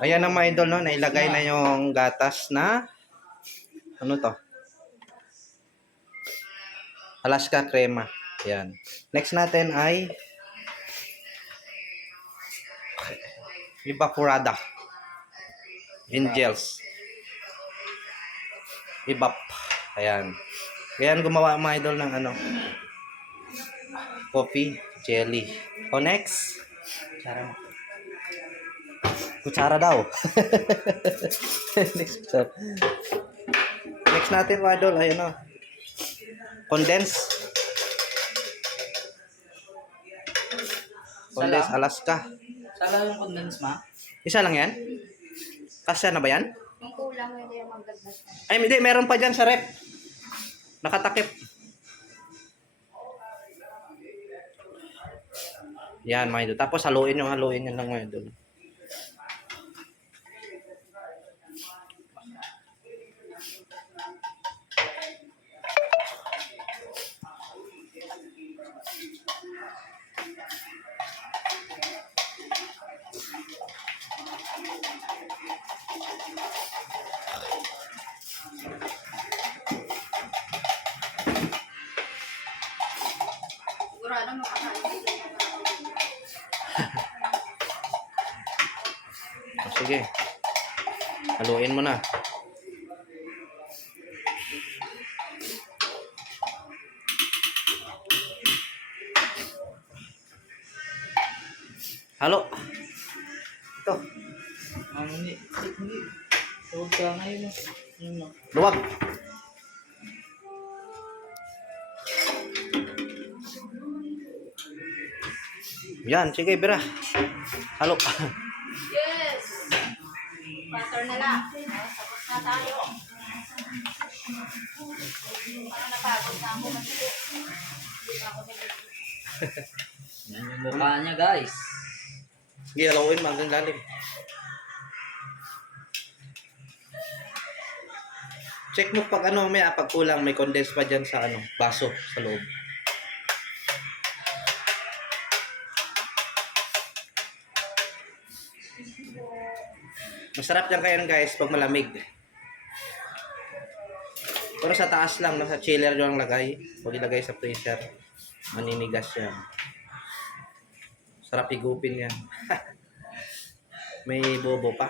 Ayan ang mga idol, no? Nailagay na yung gatas na ano to? Alaska crema. Ayan. Next natin ay evaporada. Angels. Evap. Ayan. Ayan gumawa mga idol ng ano? Coffee jelly. O next. Kutsara daw. Next natin mga idol ay ano? Condense Alaska. Sala yung condense, ma? Isa lang yan? Kasya na ba yan? Yung kulang hindi yung magdagdag. Ay, hindi. Meron pa dyan sa rep. Nakatakip. Yan, mga idol. Tapos haluin nyo lang mga idol. Sigurado makakain. Sige. Haluin mo na. Halo. Ito. Hindi. Huwag ka ngayon. Luwag. Yan, sige, bira. Halo. Yes! Butter na lang. Tapos na tayo. Parang napagod na ako mag-ito. Hindi na ako mag-ito. Yan yung mukha niya, guys. Sige, haluin mo hanggang lalim. Check mo pag ano, pag kulang, may condense pa dyan sa ano, baso sa loob. Masarap yan kayo guys pag malamig. Pero sa taas lang, nasa chiller yung lagay. Huwag ilagay sa freezer. Maninigas yan. Sarap higupin yan. May bobo pa.